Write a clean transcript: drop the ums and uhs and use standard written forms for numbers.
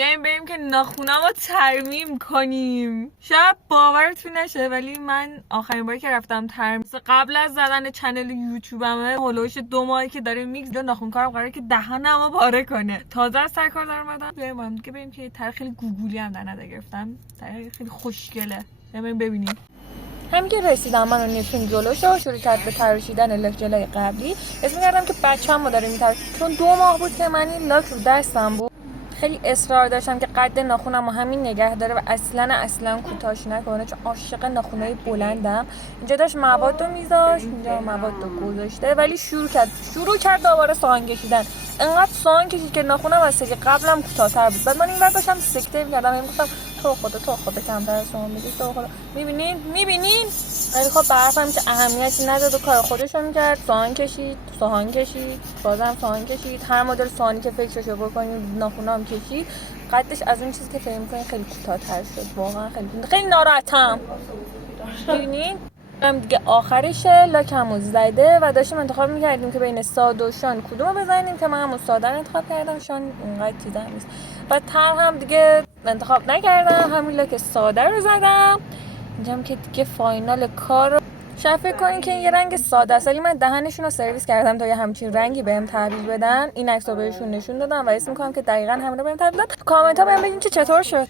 بیایم بریم که ناخونامو ترمیم کنیم. شاید باورتون نشه ولی من آخرین باری که رفتم ترمیم قبل از زدن چنل یوتیوبمه هولوش 2 ماهی که داره میگز ناخون کارم قراره که دهنمو پاره کنه. تازه از سر کار در اومدم. بیایم با هم دیگه بریم که طرح خیلی گوگولی هم در نظر گرفتم. طرح خیلی خوشگله. بریم ببینیم. همین که رسیدم منو نشون جلوش و شروع کرد به تراشیدن لاک جلوی قبلی. اسم می‌کردم که بچه‌مو داره می‌تره چون 2 ماه بود که من این لاک رو دستم بود. خیلی اصرار داشتم که قد ناخونمو همین نگه داره و اصلا کوتاش نکنه چون عاشق ناخونای بلندم. اینجا داشت موادو میذاشت، اینجا موادو گذاشته ولی شروع کرد دوباره ساهن کشیدن. انقدر ساهن کشید که ناخونم از سری قبلم کوتاه‌تر بود. بعد من اینور داشتم سکته می‌کردم، میگفتم تو خدا کمتر ساهن بگیر، تو خدا. می‌بینین ولی خب برفم که اهمیتی نداد و کار خودشو میکرد. ساهن کشید بازم ساهن کشید، هر مدل ساهنی که فکرشو بکنید ناخونام کشید. قدش از اون چیزی که فکر می‌کنید خیلی کوتاه‌تر شد. واقعا خیلی ناراحتم. ببینین هم دیگه آخرشه، لاکمو زده و داشتیم انتخاب میکردیم که بین ساده و شان کدومو بزنیم که من همون ساده رو انتخاب کردم. شان اونقدر چیزا نیست و تر هم دیگه انتخاب نکردم، همین لاک ساده رو زدم. اینجام که دیگه فاینال کار رو فکر کنین که این یه رنگ ساده است ولی من دهنشون رو سرویس کردم تا یه همچین رنگی بهم تحویل بدن. این عکسو بهشون نشون دادم و اسم می‌کنم که دقیقاً همین رو بهم تحویل دادن. کامنت ها بهم بگین که چطور شد.